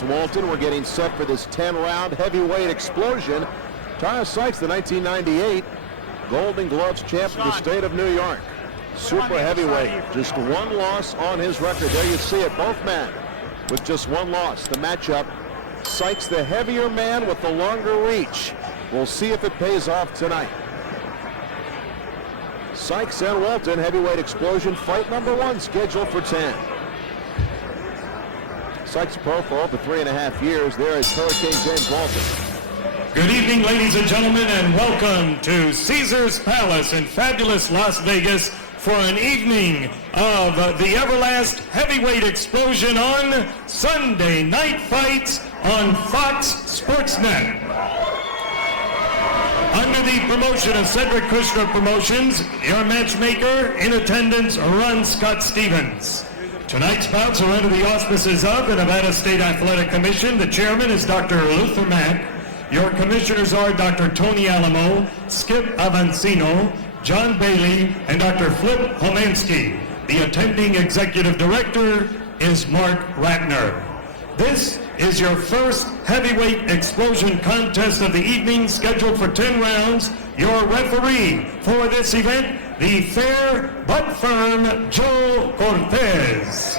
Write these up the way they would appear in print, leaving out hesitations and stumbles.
James Walton. We're getting set for this 10-round heavyweight explosion. Taurus Sykes, the 1998 Golden Gloves champ of the state of New York. Super heavyweight, just one loss on his record. There you see it, both men with just one loss. The matchup, Sykes the heavier man with the longer reach. We'll see if it pays off tonight. Sykes and Walton, heavyweight explosion, fight number 1, scheduled for 10. Sykes pro for over 3.5 years. There is Hurricane James Walton. Good evening, ladies and gentlemen, and welcome to Caesar's Palace in fabulous Las Vegas for an evening of the Everlast Heavyweight Explosion on Sunday Night Fights on Fox Sportsnet. Under the promotion of Cedric Kushner Promotions, your matchmaker in attendance, Ron Scott Stevens. Tonight's bouts are under the auspices of the Nevada State Athletic Commission. The chairman is Dr. Luther Mack. Your commissioners are Dr. Tony Alamo, Skip Avancino, John Bailey, and Dr. Flip Homansky. The attending executive director is Mark Ratner. This is your first heavyweight explosion contest of the evening, scheduled for 10 rounds. Your referee for this event, the fair but firm Joe Cortez.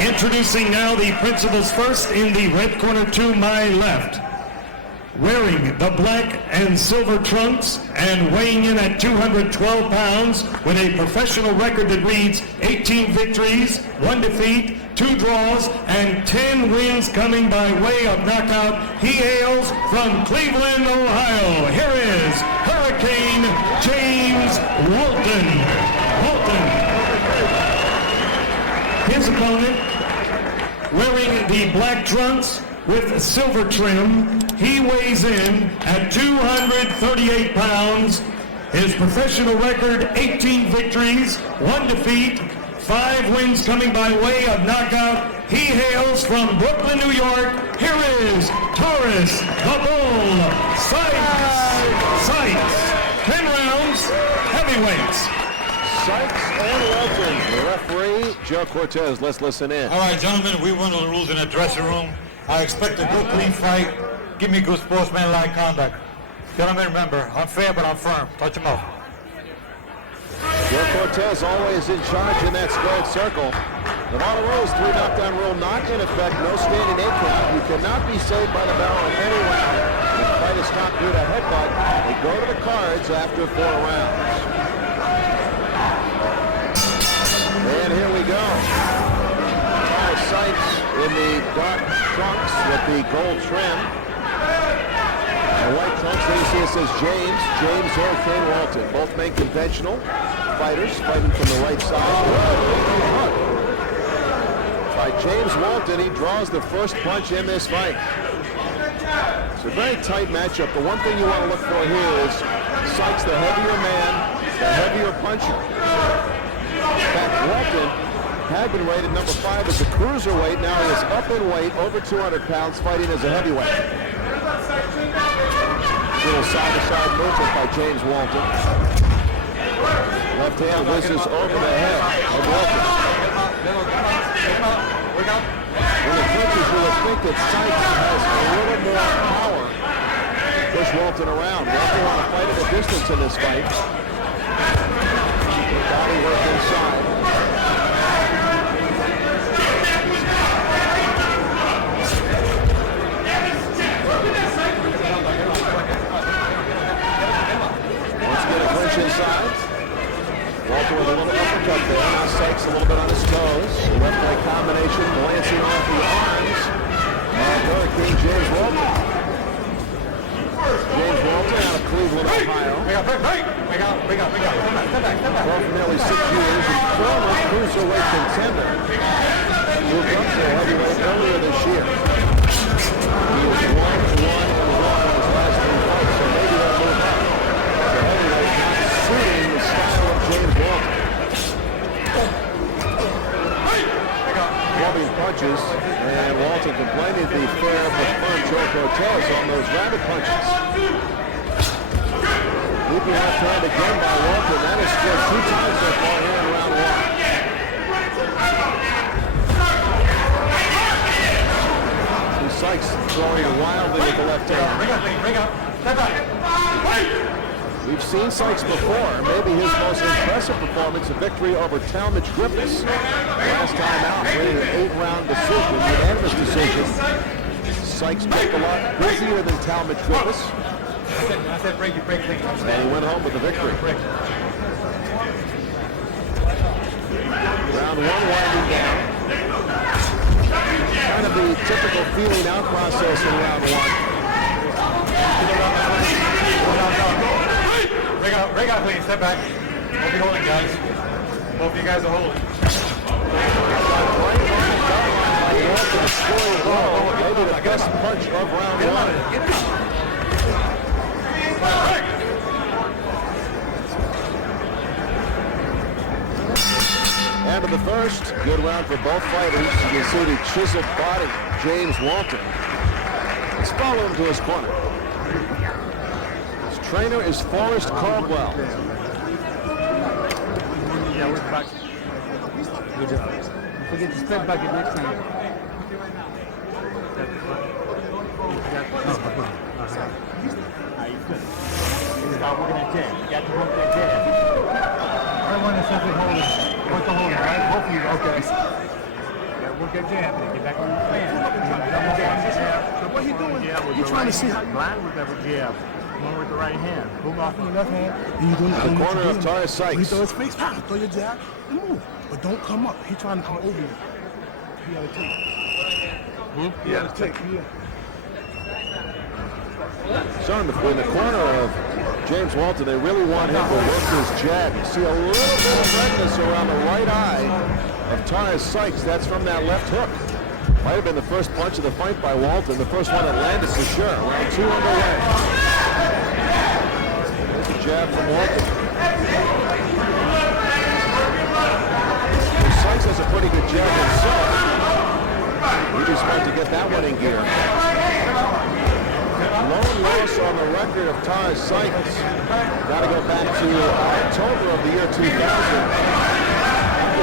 Introducing now the principals first in the red corner to my left. Wearing the black and silver trunks and weighing in at 212 pounds with a professional record that reads 18 victories, 1 defeat, 2 draws, and 10 wins coming by way of knockout. He hails from Cleveland, Ohio. Here is Hurricane James Walton. His opponent, wearing the black trunks with silver trim, he weighs in at 238 pounds. His professional record, 18 victories, 1 defeat, 5 wins coming by way of knockout. He hails from Brooklyn, New York. Here is Taurus the Bull Sykes. 10 rounds, heavyweights. Sykes and Walton. The referee, Joe Cortez. Let's listen in. All right, gentlemen, we won the rules in the dressing room. I expect a good, clean fight. Give me good sportsmanlike conduct. Gentlemen, remember, I'm fair, but I'm firm. Touch him up. Joe Cortez always in charge in that squared circle. Nevada rules, 3 knockdown rule not in effect. No standing 8 count. You cannot be saved by the bell in any round. If the fight is stopped due to headbutt, they go to the cards after 4 rounds. And here we go. Taurus Sykes in the dark trunks with the gold trim. The white trunks, there you see it says James Hurricane Walton. Both men conventional fighters fighting from the right side. By James Walton, he draws the first punch in this fight. It's a very tight matchup. The one thing you want to look for here is Sykes, the heavier man, the heavier puncher. In fact, Walton had been rated number 5 as a cruiserweight. Now he is up in weight, over 200 pounds, fighting as a heavyweight. Little side-to-side movement by James Walton. Left hand whizzes over the head of Walton. When the punches, you would think that Sykes has a little more power. Push Walton around. Walton want to fight at a distance in this fight. Body work inside. Let's get a clinch inside. Walton with a little uppercut there. Now Sykes a little bit on his toes. Left leg combination glancing off the arms of Hurricane James Walton. James Walton out of Cleveland, Ohio. For nearly 6 years and former cruiserweight contender. Moved up to heavyweight earlier this year. He was 1-1-1 in his last 3 fights, so maybe they'll move up to heavyweight, not suiting the style of James Walton. Clubbing punches, and Walton complaining the fair but firm Joe Cortez on those rabbit punches. Leaping left hand again by Walton. That is scored 2 times so far here in round 1. Swinging wildly with the left hand. Ring up. Step back. We've seen Sykes before. Maybe his most impressive performance, a victory over Talmadge Griffiths. Last time out, winning an 8-round decision, unanimous decision. Sykes looked a lot busier than Talmadge Griffiths. I said break clean. And he went home with the victory. Round 1 winding down. Kind of the typical feeling out process in round 1. Break out clean. Step back. Hope you're holding, guys. Both of you guys are holding. Maybe the best punch of round 1. End of the first. Good round for both fighters. You can see the chiseled body, James Walton. Let's follow him to his corner. His trainer is Forrest Caldwell. Good job. Forget to step back it next time. Start working that jab. You got to work that jab. Everyone is simply holding. Work the holding, right? Both of you. Okay. Yeah, work that jab and get back on your plan. What he doing? He's trying to see how you blind with that jab. One with the right hand. Move off with your left hand. The corner of Taurus Sykes. He throw his face, throw your jab, and move. But don't come up. He's trying to come over you. He got to take. He got to take. Yeah. So in the corner of James Walton, they really want him to work his jab. You see a little bit of redness around the right eye of Taurus Sykes. That's from that left hook. Might have been the first punch of the fight by Walton. The first one that landed for sure. Round 2 underway. There's a jab from Walton. Sykes has a pretty good jab himself. He just meant to get that one in gear. Lone loss on the record of Taurus Sykes. Got to go back to October of the year 2000.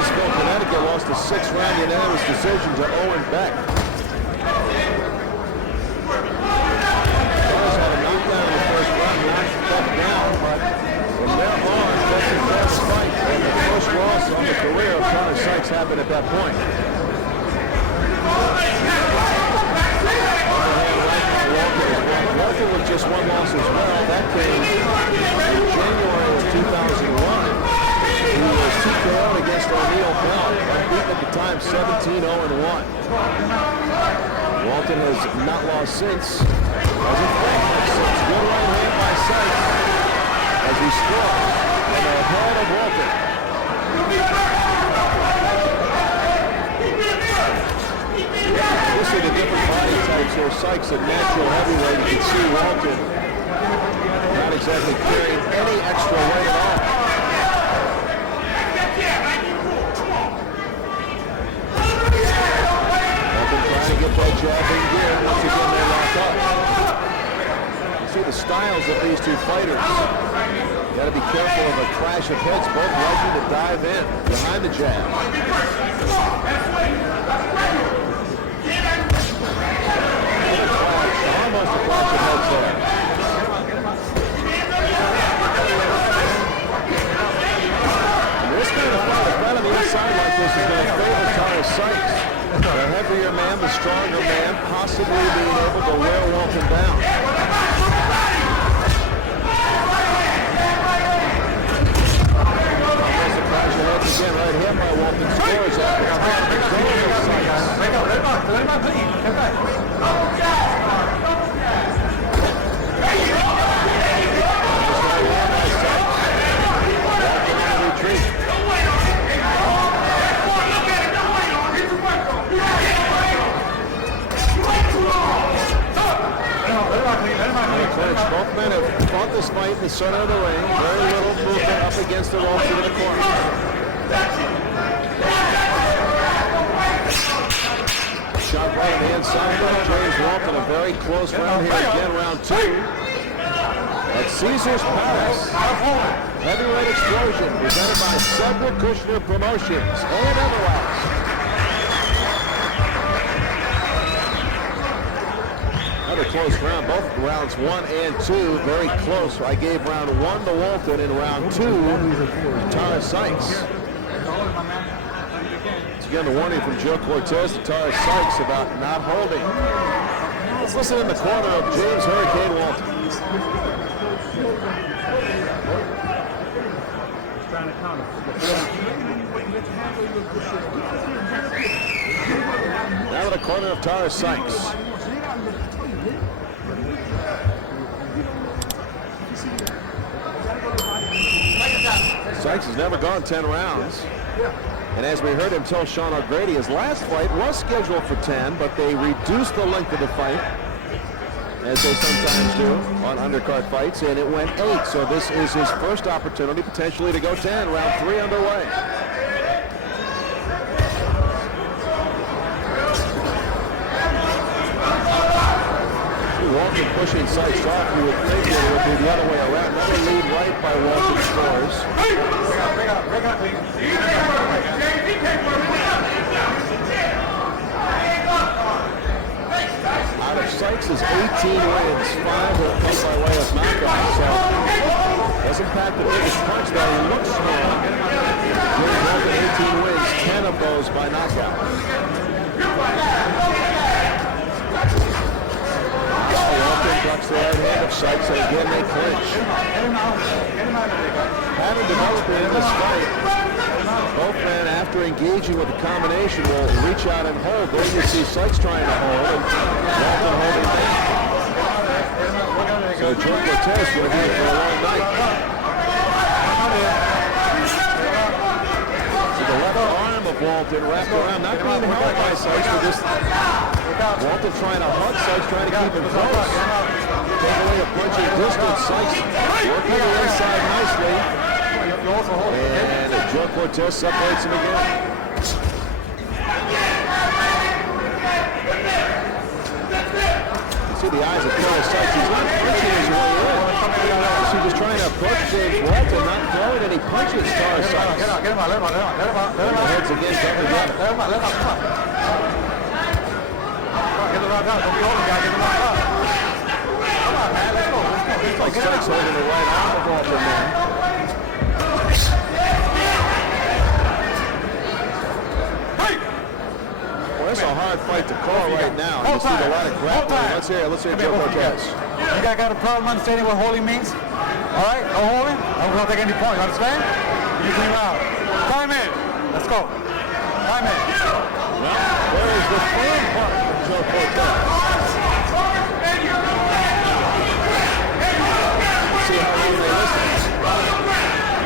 Bakersfield, Connecticut lost a 6-round unanimous decision to Owen Beck. Taurus had a knockdown in the first round, knocked Beck down, but from there on, that's his best fight. And the first loss on the career of Taurus Sykes happened at that point. Walton with just one loss as well. That came in January of 2001. He was TKO'd against O'Neal Bell, beaten at the time 17-0-1. Walton has not lost since. Hasn't fought since. Good right hand by Sykes as he struck in the head of Walton. This is the different body types here. Sykes a natural heavyweight. You can see Walton not exactly carrying any extra weight at all. Walton trying to get that jab in gear. Once again, they lock up. You see the styles of these two fighters. You got to be careful of a crash of heads. Both likely to dive in behind the jab. Almost a flash of heads there. And this kind of fight, a fight on the inside like this is going to favor Taurus Sykes. The heavier man, the stronger man, possibly being able to wear Walton down. Almost a crash of heads again, right here by Walton. Scores after a hand of Sykes. Let him out, please. Come back. Both men have fought this fight in the center of the ring. Very little movement up against the ropes into the corner. Shot right on the inside by James Walton. A very close round here again, round 2. At Caesars Palace, heavyweight explosion presented by Cedric Kushner Promotions and otherwise. Another close round. Both rounds 1 and 2 very close. I gave round 1 to Walton and round 2 to Taurus Sykes. Once again, the warning from Joe Cortez to Taurus Sykes about not holding. Let's listen in the corner of James Hurricane Walton. Now to the corner of Taurus Sykes. Sykes has never gone 10 rounds. And as we heard him tell Sean O'Grady, his last fight was scheduled for 10, but they reduced the length of the fight, as they sometimes do on undercard fights, and it went 8. So this is his first opportunity potentially to go 10. Round 3 underway. Walton pushing Sykes off. You would think it would be the other way around. Another lead right by Walton scores. Out of Sykes' 18 wins, 5 will come by way of knockout. So doesn't pack the biggest punch though. He looks strong. James Walton 18 wins, 10 of those by knockout. Walton ducks the right hand of Sykes, and again they clinch. Pattern developing in this fight. Both men, after engaging with the combination, will reach out and hold. There you see Sykes trying to hold, and Walton holding back. So Joe Cortez will be for a long night. So the left arm of Walton wrapped around, not being held by Sykes, but just Walton trying to hug Sykes, trying to keep him close. Take away a punching distance. Sykes working the inside nicely. And Joe Cortez separates him again. You see the eyes of Taurus Sykes. He's not punching his way in. He's just trying to approach James Walton, not throwing any punches. Taurus Sykes. Get him out, let him out. Heads again, come together. Get the round down. Don't be holding, guys. Get the round down. Come on, man. Let's go. Like Sykes holding the right arm of Walton there. Well, that's a hard fight to call right now. You see a lot of grappling. Let's hear Joe Cortez. You guys got a problem understanding what holding means? All right? No holding? I'm going to take any point. You understand? You clean out. Time in. Let's go. Time in. Well, where is the firm part of Joe Cortez? See how long they listen.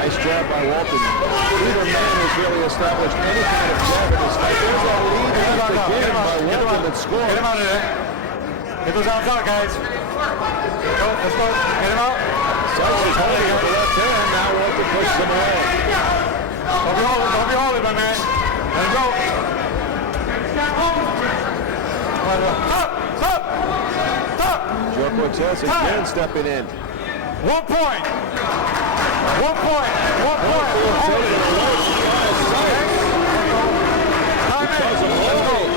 Nice jab by Walton. Neither man has really established any kind of jab in this fight. There's a lead again by Walton that scored. Get him out of there. Get those arms out, guys. Let's go. Get him out. Sykes is holding with the left hand. Now Walton pushes him away. Don't be holding, my man. Let him go. Stop. Joe Cortez again stepping in. 1 point. 1 point. 1 point. Because of holding.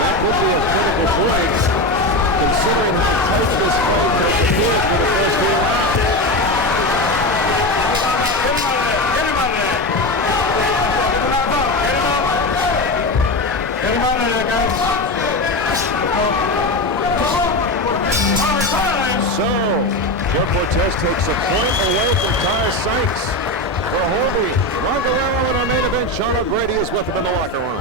That would be a critical point, considering how tight this fight has been for the first 2 rounds. Get him out of there. Get him out of there, guys. So, Joe Cortez takes a point away from Taurus Sykes for holding. Ron Guerrero in our main event. Sean O'Grady is with him in the locker room.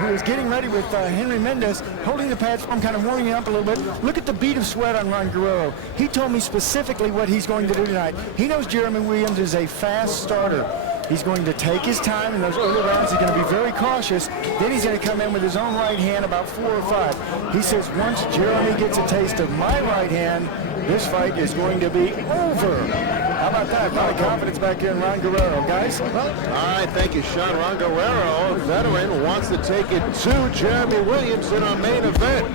Who is getting ready with Henry Mendez, holding the pads, I'm kind of warming up a little bit. Look at the bead of sweat on Ron Guerrero. He told me specifically what he's going to do tonight. He knows Jeremy Williams is a fast starter. He's going to take his time in those early rounds. He's going to be very cautious. Then he's going to come in with his own right hand, about 4 or 5. He says once Jeremy gets a taste of my right hand, this fight is going to be over. How about that? A lot of confidence back here in Ron Guerrero, guys. All right, thank you, Sean. Ron Guerrero, veteran, wants to take it to Jeremy Williams in our main event.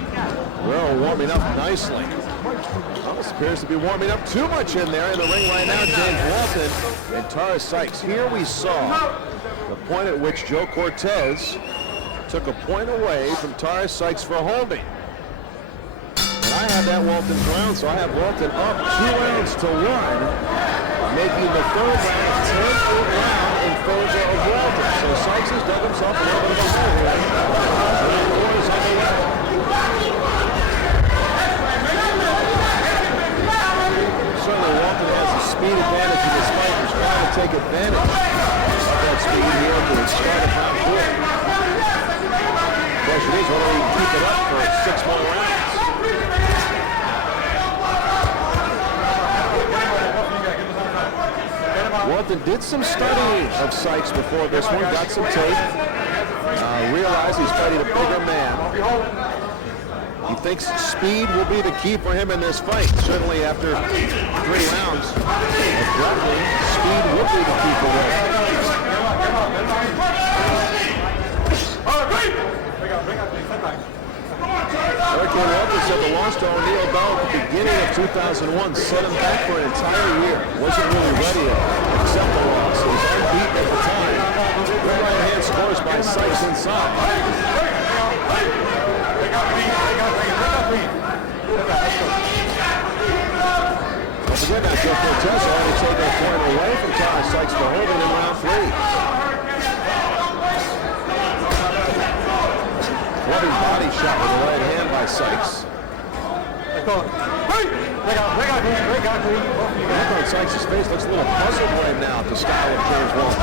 Guerrero warming up nicely. Almost appears to be warming up too much in there in the ring right now. James Walton and Taurus Sykes. Here we saw the point at which Joe Cortez took a point away from Taurus Sykes for holding. And I have that Walton's round, so I have Walton up 2 rounds to 1, making the third round 10th round in favor of Walton. So Sykes has dug himself a little bit of a hole here. The war is underway. Certainly Walton has a speed advantage in this fight. He's trying to take advantage of that speed here to the start of round 4. The question is, whether he can keep it up for 6 more rounds. Walton did some studying of Sykes before this one, got some tape, realized he's fighting a bigger man. He thinks speed will be the key for him in this fight. Certainly after 3 rounds of grappling, speed will be the key for Walton. Hurricane Walton said the loss to O'Neal Bell at the beginning of 2001 set him back for an entire year. Wasn't really ready to accept the loss. He was unbeaten at the time. Good right hand scores by Sykes inside. Don't forget that Joe Cortez already taken a point away from Taurus Sykes for holding in round 3. Clubbing body shot with the right hand by Sykes. Look on Sykes' face looks a little puzzled right now at the style of James Walton.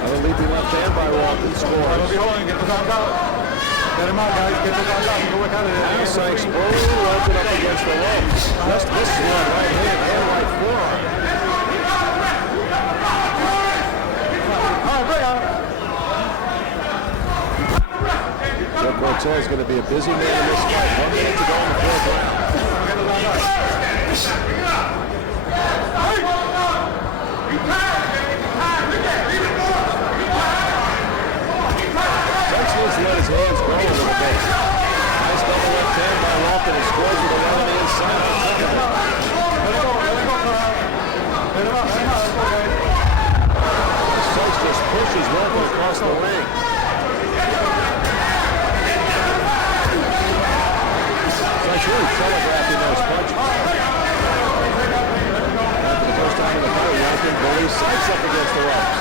Another leaping left hand by Walton scores. Now Sykes only Walton up against the ropes. Just misses one right hand and right forearm. Joe Cortez is going to be a busy man in this fight. 1 minute to go in the 4th round. Sykes needs to let his hands go a little bit. Nice double left hand by Walton. He scores with a right on the inside. Sykes just pushes Walton across the ring. Sykes really telegraphing those punches. After the first time in the fight, Walton bullies Sykes up against the ropes.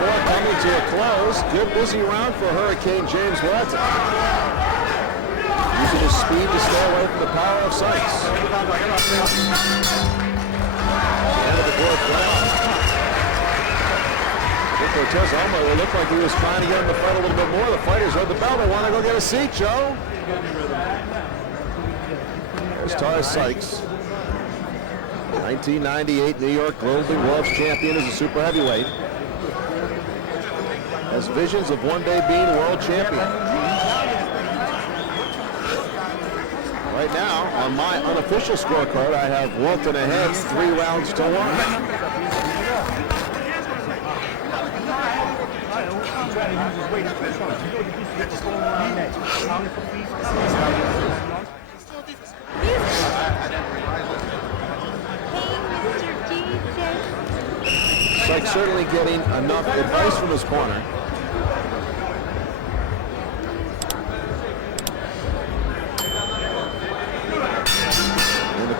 Before coming to a close, good busy round for Hurricane James Walton. Using his speed to stay away from the power of Sykes. End of the 4th round. Cortez almost looked like he was trying to get him to fight a little bit more. The fighters read the bell. They want to go get a seat, Joe. There's Taurus Sykes. 1998 New York Golden Gloves champion as a super heavyweight. Has visions of one day being world champion. Right now, on my unofficial scorecard, I have Walton ahead 3 rounds to 1. Sykes certainly getting enough advice from his corner.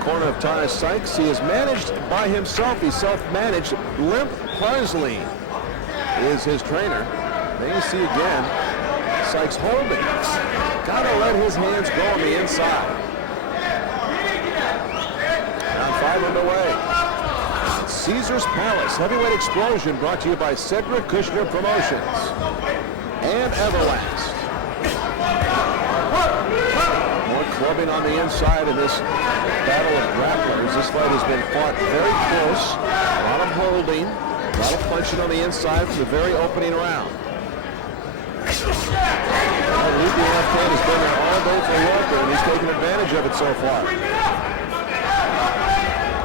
Corner of Taurus Sykes. He is managed by himself. He's self-managed. Limp Parsley is his trainer. There you see again, Sykes holding. Gotta let his hands go on the inside. Round 5 underway. Caesar's Palace Heavyweight Explosion brought to you by Cedric Kushner Promotions and Everlast. Clubbing on the inside of this battle of grapplers. This fight has been fought very close. A lot of holding, a lot of punching on the inside from the very opening round. The leaping left hand has been there all day for Walton, and he's taken advantage of it so far.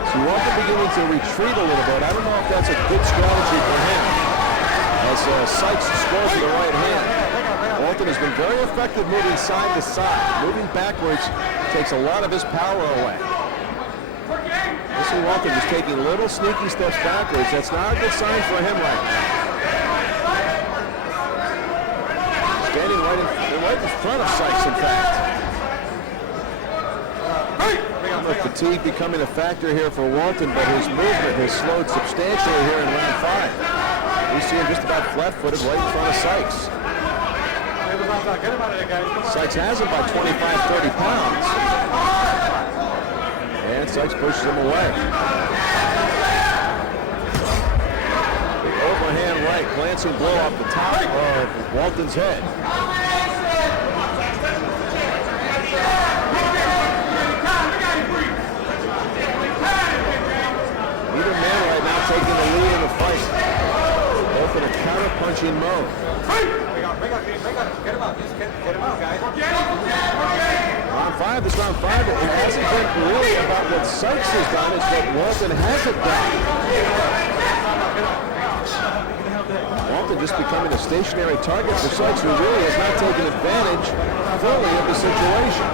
So Walton beginning to retreat a little bit. I don't know if that's a good strategy for him. As Sykes scores with the right hand. Walton has been very effective moving side to side. Moving backwards takes a lot of his power away. You see Walton is taking little sneaky steps backwards. That's not a good sign for him right now. Standing right in front of Sykes, in fact. Fatigue becoming a factor here for Walton, but his movement has slowed substantially here in round 5. We see him just about flat-footed right in front of Sykes. Sykes has him by 25-30 pounds. And Sykes pushes him away. The overhand right, glancing blow off the top of Walton's head. Neither man right now taking the lead in the fight. Both in a counter-punching mode. Round 5, this round 5, it hasn't been really about what Sykes has done, it's what Walton hasn't done. Walton just becoming a stationary target for Sykes, who really has not taken advantage fully of the situation.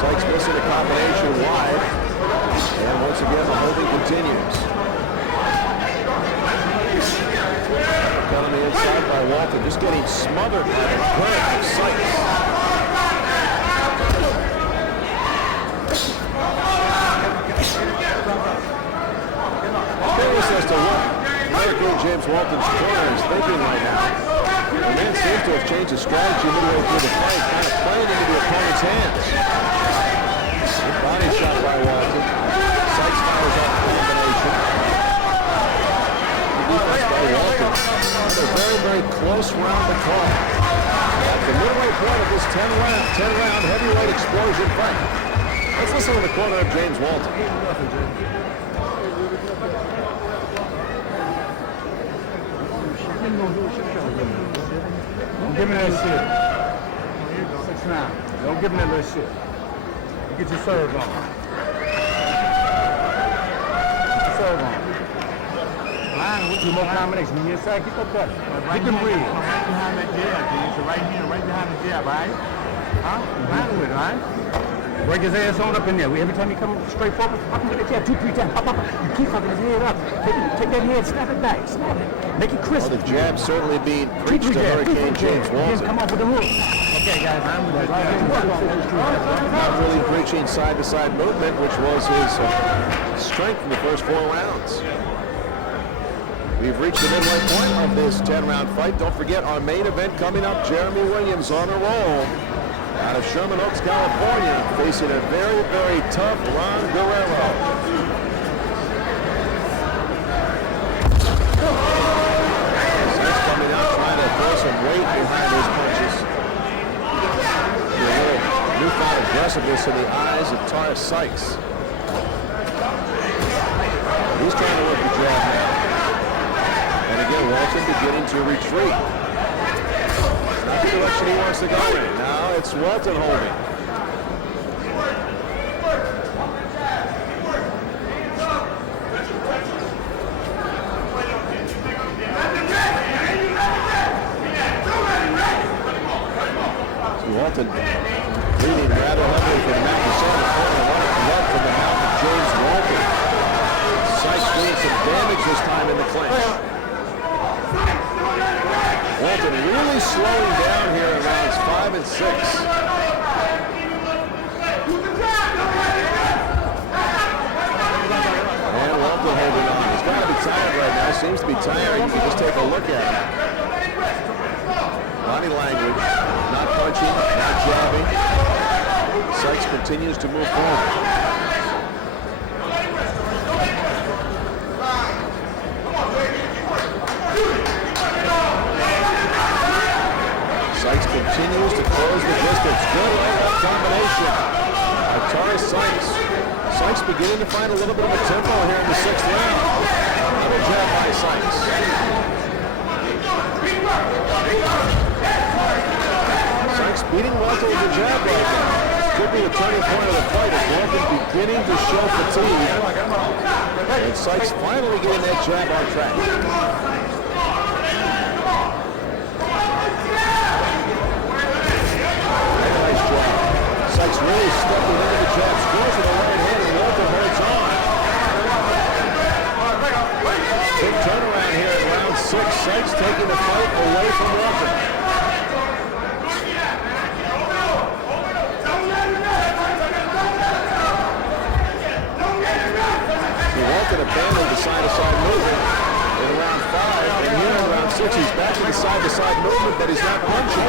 Sykes missing a combination wide, and once again the holding continues. Cut on the inside by Walton, just getting smothered by the curve of Sykes. I'm curious as to what American James Walton's corner is thinking right now. The man seems to have changed his strategy midway through the fight, kind of playing into the opponent's hands. Good body shot by Walton. Sykes fires off the combination. The defense by Walton. A very, very close round to call. At the midway point of this 10-round heavyweight explosion fight. Let's listen to the corner of James Walton. Don't give me that shit. 6'9". Don't give me that little shit. You get your serve on. Get your serve on. Line with 2 more combinations. When you're inside, keep up that. Get them real. Right behind that jab, dude. So right here, right behind the jab, right? Huh? Line with it, right? Break his ass on up in there. Every time you come straight forward, up and get that jab 2-3 times. Up. You keep fucking his head up. Take that head, snap it back. Snap it. Make it crisp. Well, the jab certainly being preached to Hurricane James Walton. Come off with the hook. Okay, guys, I'm with that. Not really preaching side-to-side movement, which was his strength in the first 4 rounds. We've reached the midway point of this 10-round fight. Don't forget our main event coming up. Jeremy Williams on a roll out of Sherman Oaks, California, facing a very, very tough Ron Guerrero. Sykes coming out trying to throw some weight behind his punches. A little newfound aggressiveness in the eyes of Taurus Sykes. He's trying to work the jab now. And again, Walton beginning to retreat. Not the direction he wants to go in. Now it's Walton holding. So Walton leading rather heavily from the mat to center corner. Right blood from the mouth of James Walton. Sykes doing some damage this time in the clinch. Walton really slowing down here in rounds 5 and 6. And Walton holding on. He's got to be tired right now. Seems to be tired. You can just take a look at him. Body language. Not punching, not jabbing. Sykes continues to move forward. Sykes continues to close the distance. Good leg-up combination by Taurus Sykes. Sykes beginning to find a little bit of a tempo here in the 6th round. Another jab by Sykes. Sykes beating Walton with the jab right now. could be the turning point of the fight as Walton beginning to show fatigue. And Sykes finally getting that jab on track. Nice jab. Sykes really stepping into the jab, scores with the right hand, and Walton holds on. Big turnaround here in round 6. Sykes taking the fight away from Walton. Walton abandoned the side-to-side movement in round 5, and here in round 6 he's back to the side-to-side movement, but he's not punching.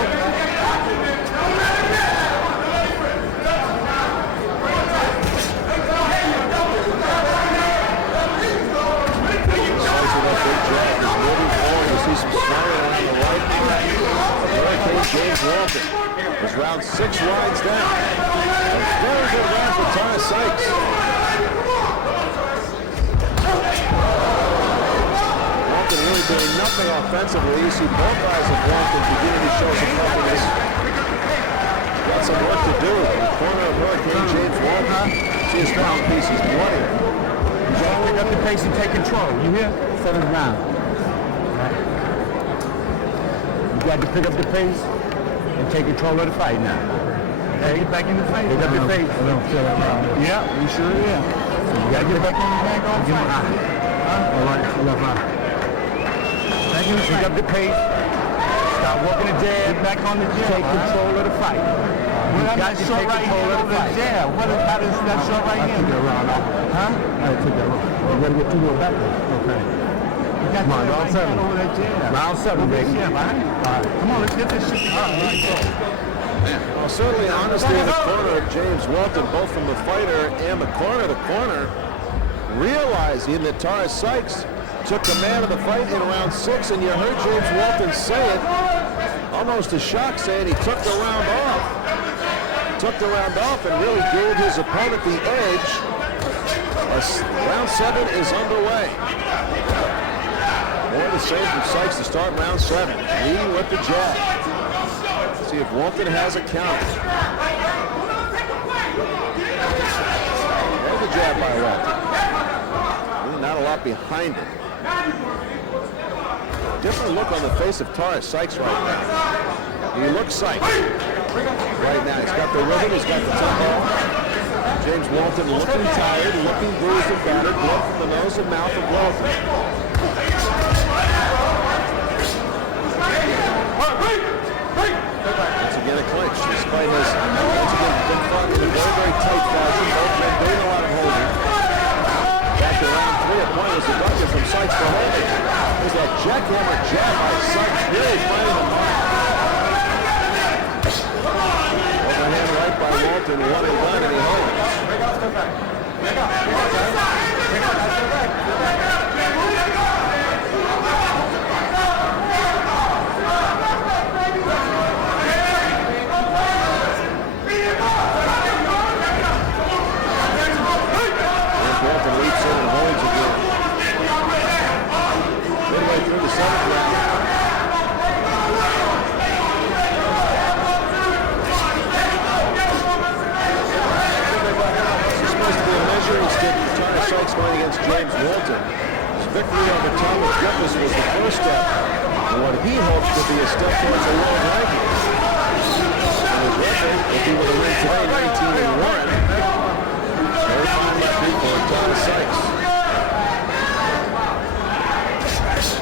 Slicing that big jab, he's moving forward. You see some swelling around the right Hurricane James Walton as round 6 winds down. A very good round for Taurus Sykes. Really doing nothing offensively. You see both guys of Walton beginning to show some toughness. Got some work to do. In the corner of Hurricane James Walton. See his mouthpiece is bloody. You got to pick up the pace and take control. You hear? 7th round. Right. You got to pick up the pace and take control of the fight now. Okay? Get back in the fight. Pick up the pace. I don't feel that round. Yeah, you sure is. So you got to get back in the bag on fight. All right, left round. Pick up the pace, stop working the jab, back on the jab, take control of the fight. You got to take control of the fight. How does that short right here? I took that round off. Huh? I took that round. You got to get 2 more backwards. Okay. Come on, round 7. Round 7, baby. All right. Come on, let's get this shit together. Well, certainly honesty in the corner of James Walton, both from the fighter and the corner, realizing that Taurus Sykes took command of the fight in round 6, and you heard James Walton say it, almost a shock, saying he took the round off. Took the round off and really gave his opponent the edge. Round 7 is underway. More of the same from Sykes to start round 7. Leading with the jab. See if Walton has a count. There's the jab by Walton. Really not a lot behind it. Different look on the face of Taurus Sykes right now. He looks Sykes right now. He's got the rhythm, he's got the tempo. James Walton looking tired, looking bruised and battered, blood from the nose and mouth of Walton. Once again a clinch. This fight has once again been fought in a very, very tight fashion. Both men doing a lot of holding. Back to round 3, a pointless deduction from Sykes for holding. There's that jackhammer jab by Sykes, really finding the mark. Overhand right by Walton, 1 and 1, and he holds. Walton leaps in and holds again. Midway through the 7th round. This is supposed to be a measuring stick for Taurus Sykes going against James Walton. His victory over Thomas Griffiths was the first step in what he hopes to be a step towards a world ranking. And his record, if he were to win today, 19-1. Very fine lefty for Taurus Sykes.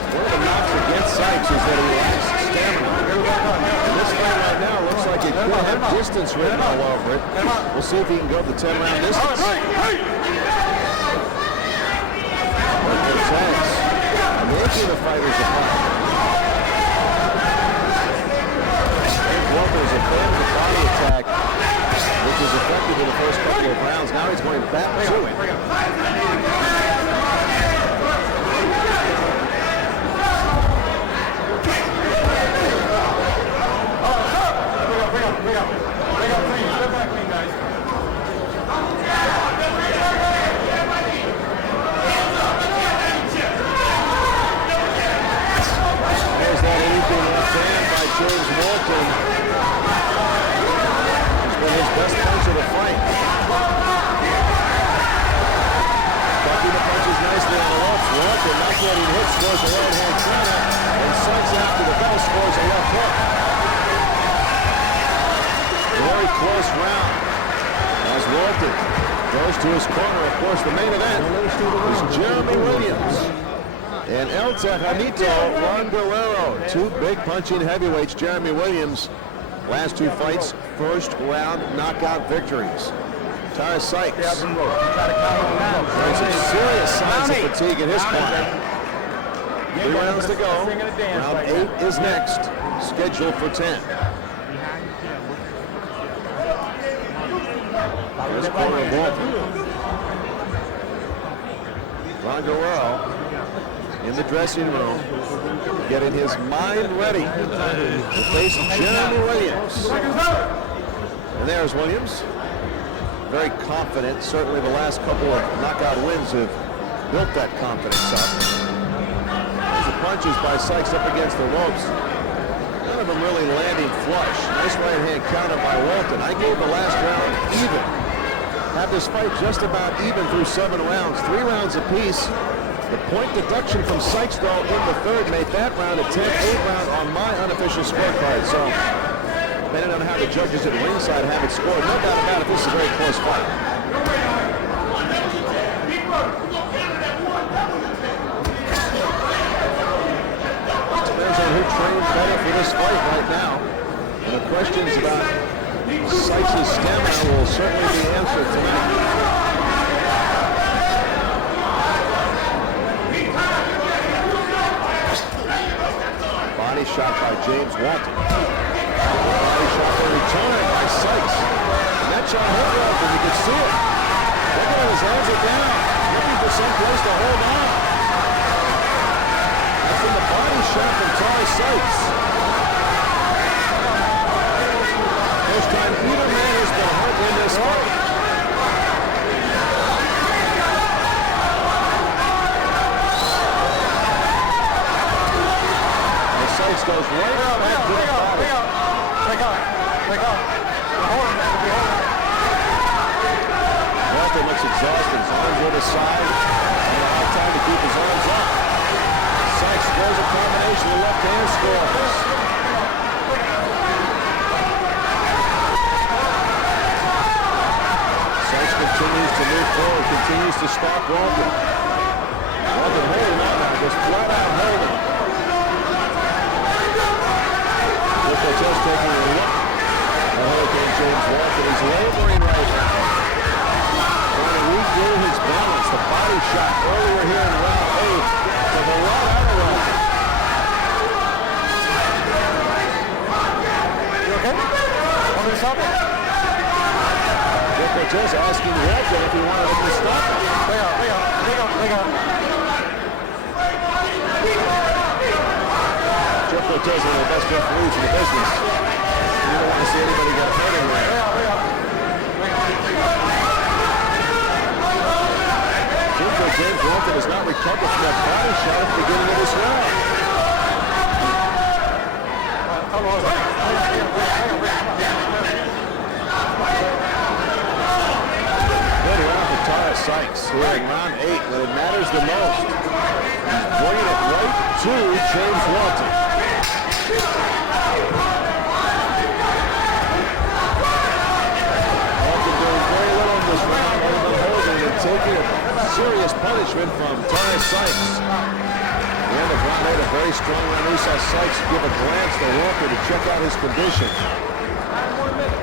One of the knocks against Sykes is that he lacks stamina. And this fight right now looks like it could have distance written all over it. We'll see if he can go the 10-round distance. Making the fighters apart. Walton is a fan of the body attack, which was effective in the first couple of rounds. Now he's going back to it. There's that anything left hand by James Walton. It's been his best punch of the devastating hit, scores a right-hand counter, and Sykes after the bell scores a left hook. Very close round as Walton goes to his corner. Of course, the main event is Jeremy Williams and El Tejanito Ron Guerrero. Two big punching heavyweights. Jeremy Williams, last two fights, first round knockout victories. Taurus Sykes showing some serious signs of fatigue in his corner. 3 rounds to go. Round 8 is next, scheduled for 10. This corner of Walton. Ron Guerrero in the dressing room, getting his mind ready to face Jeremy Williams. And there's Williams. Very confident. Certainly the last couple of knockout wins have built that confidence up. The punches by Sykes up against the ropes. None of them really landing flush. Nice right-hand counter by Walton. I gave the last round even. Have this fight just about even through 7 rounds. 3 rounds apiece. The point deduction from Sykes, though, in the third made that round a 10-8 round on my unofficial scorecard. So, depending on how the judges at ringside have it scored, no doubt about it, this is a very close fight. Depends on who trained better for this fight right now. And the questions about Sykes' stamina will certainly be answered tonight. Body shot by James Walton. Body shot for return by Sykes. And that shot hit Walton, you could see it. Look at his hands are down, looking for some place to hold on. That's from the body shot from Taurus Sykes. First time either man has been hurt in this fight. Sykes goes right back to the body. Walton looks exhausted. His arms to the side. And a hard time to keep his arms up. Sykes throws a combination of left hand scores. Sykes continues to move forward, continues to stop Walton. Walton holding on now, just flat out holding. Just taking a look at Hurricane James Walton. He's laboring right now. Trying to regain his balance. The body shot earlier here in round 8 to the right out of Walton. You okay? Want me to stop it? Jeff Cortez asking Walton if he wanted him to stop it. Leg up. Jeff Cortez is one of the best referees in the business. You don't want to see anybody get hurt in there. Seems like James Walton has not recovered from that body shot at the beginning of this round. Good round for Taurus Sykes here in round 8 when it matters the most. He's bringing it right to James Walton. Walton doing very little in this round other than holding and taking a serious punishment from Taurus Sykes. The end of round 8, a very strong round. We saw Sykes give a glance to Walton to check out his condition. 9 more minutes.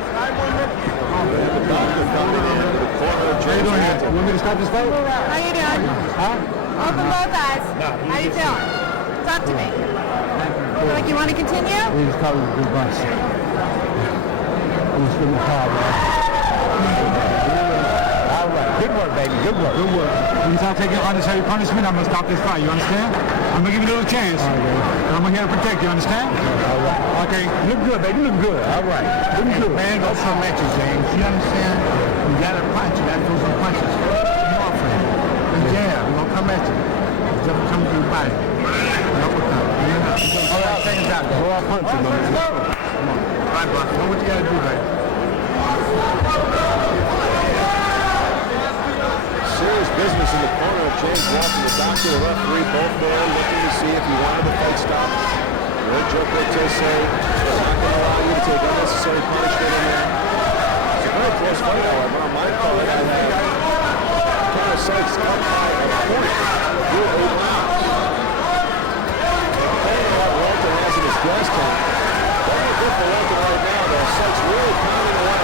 And the doctor coming in to the corner of James Walton. You want me to stop this fight? How you doing? Huh? Open both eyes. How you feeling? Talk to me. Feel like you want to continue? We just call it a good bunch. I'm just giving a call, man. All right. Good work, baby. Good work. When you start taking unnecessary punishment, I'm going to stop this fight. You understand? I'm going to give you a little chance. All right, and I'm here to protect you. Understand? All right. Okay. Look good, baby. Look good. All right. Look good. Man, go come at you, James. You understand? You got to punch. You got to throw some punches. Come on, friend. Yeah, we're going to come at you. Just come to your body. All right, take it down. Go out punching, man. Come on. All right, bro. Know what you got to do, baby. Serious business in the corner of James Walton. The doctor, the referee, both there looking to see if he wanted the fight stopped. You heard Joe Cortez say, they're not going to allow you to take unnecessary punishment in there. It's a very close fight, however. On my call, I had Taurus Sykes up by a point through 8 rounds. Walton has in his gas tank. Very good for Walton right now, though. Sykes really pounding away.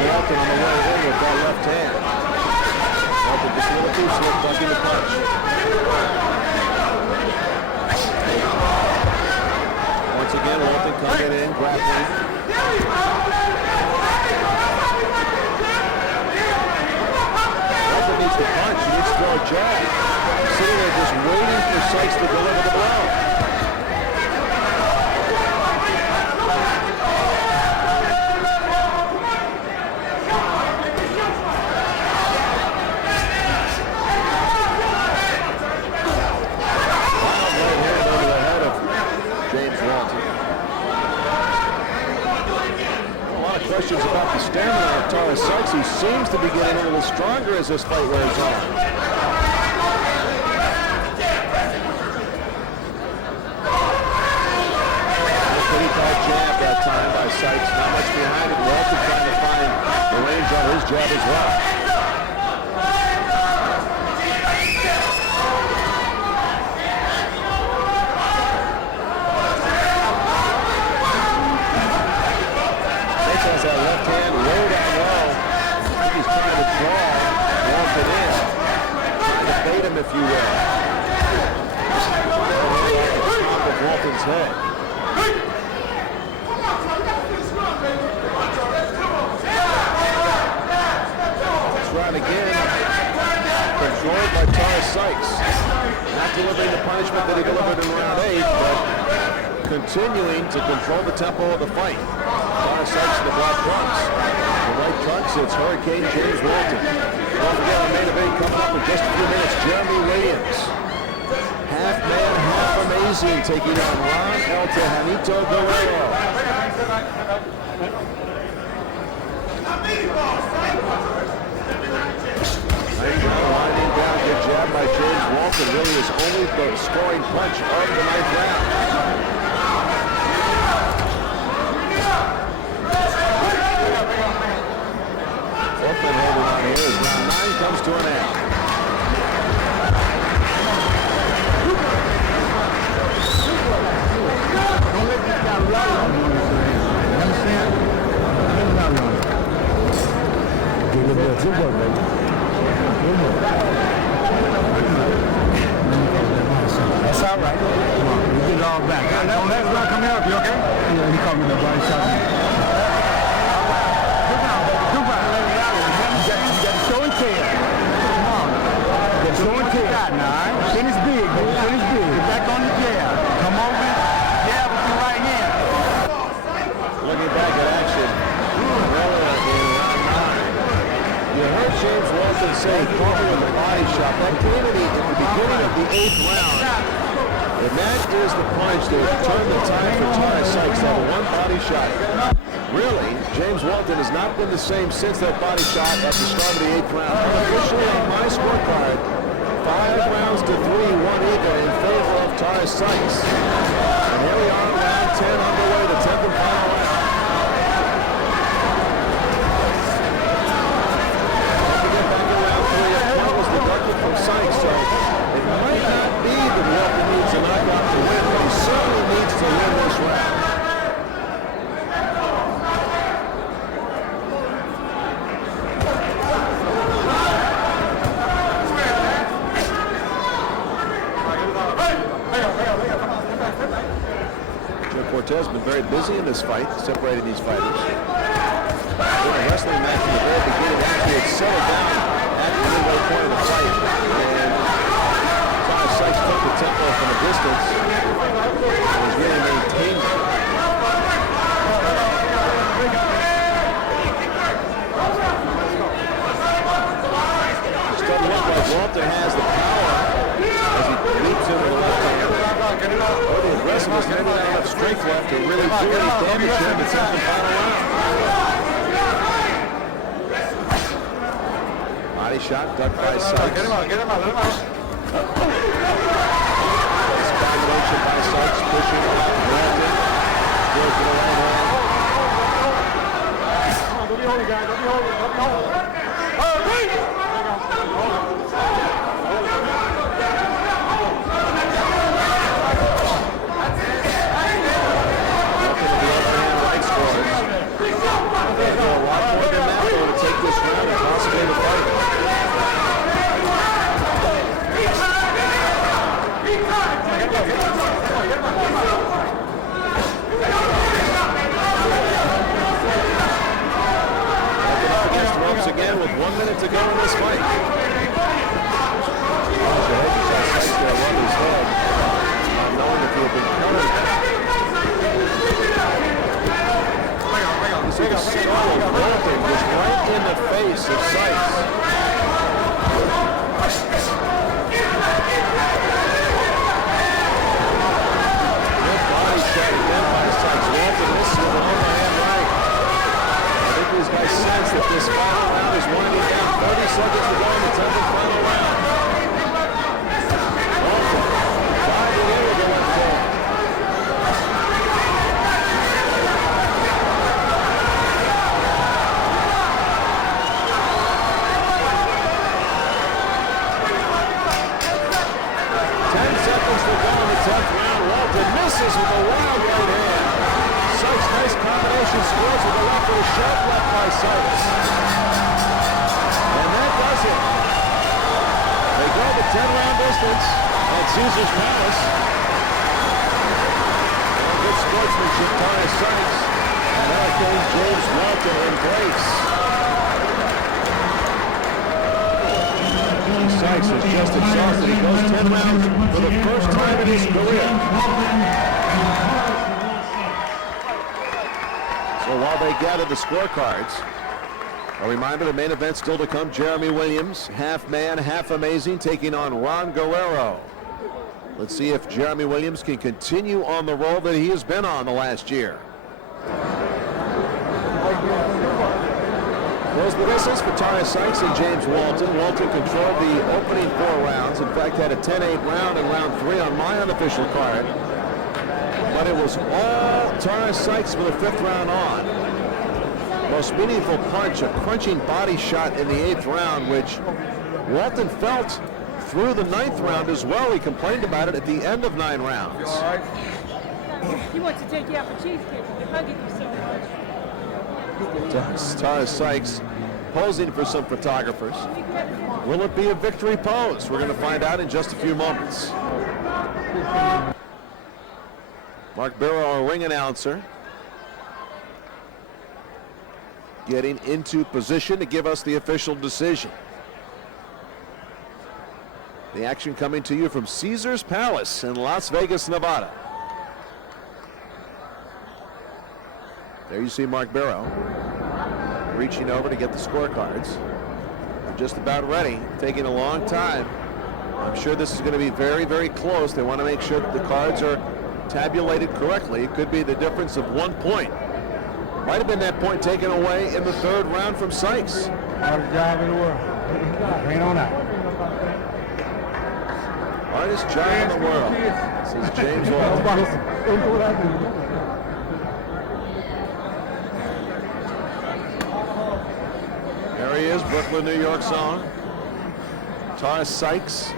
Walton on the way in with that left hand. Walton just a little too slick, ducking the punch. Once again, Walton coming in, grappling. Walton needs to punch, he needs to throw a jab. Sitting there just waiting for Sykes to deliver the blow. Questions about the stamina of Taurus Sykes. He seems to be getting a little stronger as this fight wears on. A pretty tight jab that time by Sykes. Not much behind it. Walton trying to find the range on his jab as well. Has that left hand way down low. I think he's trying to draw Walton in. Trying to bait him, if you will. Top of Walton's head. Let's run again. Controlled by Taurus Sykes. Not delivering the punishment that he delivered in round 8, but continuing to control the tempo of the fight. Taurus Sykes in the black trunks. The white trunks, it's Hurricane James Walton. Don't forget our main event coming up in just a few minutes. Jeremy Williams. Half man, half amazing, taking on Ron El Tejanito Guerrero. Winding down, good jab by James Walton. Really is only the scoring punch of the 9th round. Walton holding on here as round 9 comes to an end. Don't let this guy run on you. You understand? Let him not run. Good work, baby. Good work. That's all right. Come on, we get it all back. Don't let him come here. You okay? Yeah, he called me the body shot. Finish big, baby. Finish big. Get back on the jab. Come over. Jab with your right hand. Looking back at action. Earlier in round 9. You heard James Walton say, call me with a body shot. That came at the beginning of the 8th round. And that is the punch that turned the tide for Taurus Sykes. That one body shot. Really, James Walton has not been the same since that body shot at the start of the 8th round. Officially on my scorecard, 5 rounds to 3, 1 even in favor of Taurus Sykes. And here we are, round 10 underway, the 10th and final round. Don't forget, back in round 3, a point was deducted from Sykes, so it might not be that Walton needs a knockout to win, but he certainly needs to win this round. Cortez been very busy in this fight, separating these fighters. In a wrestling match in the very beginning, actually it settled down at the midway point of the fight. And Taurus Sykes took the tempo from a distance and has really maintained it. strength left to really do any damage here in the 10th and final round. Body shot, ducked by Sykes. Get him out, let him out. This combination by Sykes, pushing out Walton. Goes to the right hand. Don't be holding, guys. Don't be holding. Again with 1 minute to go in this fight. Knowing if he'll be countered. You see the skull of Walton was right in the face of Sykes. Good body shot again by Sykes. Walton misses with an overhand right. I think these guys sense that this final round is winding down. 30 seconds to go in the 10th and final round. Walton diving in with the left hand. 10 seconds to go in the 10th round. Walton misses with a wild right hand. Sykes, nice combination, scores with the left with a sharp left by Sykes. And that does it. They go the 10-round distance at Caesar's Palace. And good sportsmanship, Taurus Sykes. And Hurricane James Walton in place. Sykes is just exhausted. He goes 10 rounds for the first time in his career. So while they gather the scorecards, a reminder the main event still to come. Jeremy Williams, half man, half amazing, taking on Ron Guerrero. Let's see if Jeremy Williams can continue on the roll that he has been on the last year. Close the distance for Taurus Sykes and James Walton. Walton controlled the opening 4 rounds. In fact, had a 10-8 round in round 3 on my unofficial card. But it was all Taurus Sykes for the 5th round on. Most meaningful punch, a crunching body shot in the 8th round, which Walton felt through the 9th round as well. He complained about it at the end of 9 rounds. He wants to take you out for cheesecake. They're hugging you so much. Taurus Sykes posing for some photographers. Will it be a victory pose? We're going to find out in just a few moments. Mark Barrow, our ring announcer, getting into position to give us the official decision. The action coming to you from Caesar's Palace in Las Vegas, Nevada. There you see Mark Barrow reaching over to get the scorecards. They're just about ready, taking a long time. I'm sure this is going to be very, very close. They want to make sure that the cards are tabulated correctly. It could be the difference of 1 point. Might have been that point taken away in the 3rd round from Sykes. Hardest job in the world. Bring it on out. Hardest job in the world, says James Walton. There he is, Brooklyn, New York song. Taurus Sykes.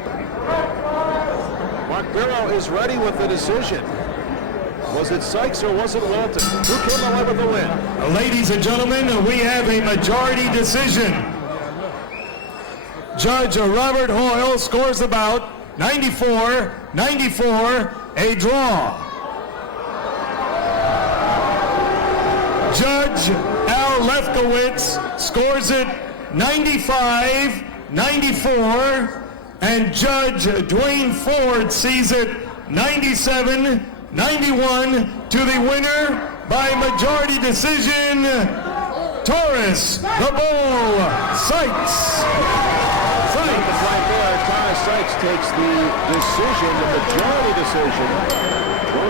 Mark Barrow is ready with the decision. Was it Sykes or was it Walton? Who came away with the win? Ladies and gentlemen, we have a majority decision. Judge Robert Hoyle scores the bout 94-94, a draw. Judge Al Lefkowitz scores it 95-94, and Judge Dwayne Ford sees it 97-91 to the winner by majority decision, Taurus "The Bull" Sykes. Right there, Taurus Sykes takes the decision, the majority decision.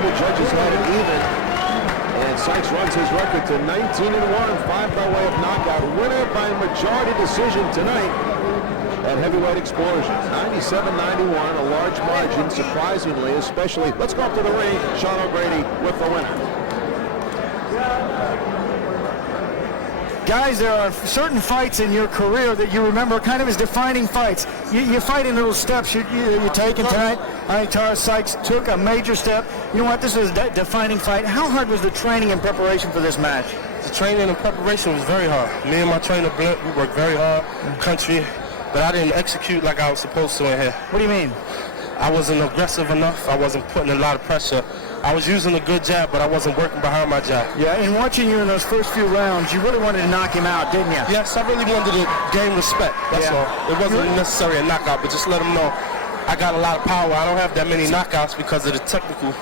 the judges had it even. And Sykes runs his record to 19-1, 5 by way of knockout. Winner by majority decision tonight at heavyweight explosion. 97-91, a large margin, surprisingly, especially. Let's go up to the ring. Sean O'Grady with the winner. Guys, there are certain fights in your career that you remember kind of as defining fights. You fight in little steps you take, and tonight I think Taurus Sykes took a major step. You know what? This was a defining fight. How hard was the training and preparation for this match? The training and preparation was very hard. Me and my trainer, Blint, we worked very hard, country, but I didn't execute like I was supposed to in here. What do you mean? I wasn't aggressive enough. I wasn't putting a lot of pressure. I was using a good jab, but I wasn't working behind my jab. Yeah, and watching you in those first few rounds, you really wanted to knock him out, didn't you? Yes, I really wanted to gain respect. That's all. It wasn't necessarily a knockout, but just let him know I got a lot of power. I don't have that many knockouts because of the technical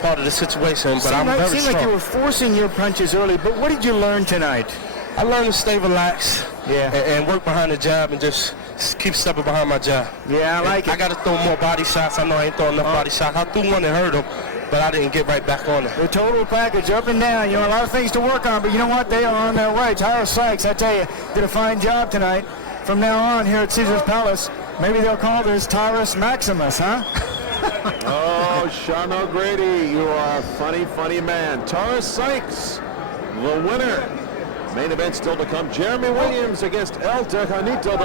part of the situation, but I'm very strong. It seemed like you were forcing your punches early, but what did you learn tonight? I learned to stay relaxed and work behind the jab and just keep stepping behind my jab. Yeah, I like it. I got to throw more body shots. I know I ain't throwing enough body shots. I threw one that hurt him, but I didn't get right back on it. The total package, up and down. You know, a lot of things to work on, but you know what? They are on their way. Taurus Sykes, I tell you, did a fine job tonight. From now on here at Caesar's Palace, maybe they'll call this Taurus Maximus, huh? Oh, Sean O'Grady, you are a funny, funny man. Taurus Sykes, the winner. Main event still to come. Jeremy Williams against El Tejanito.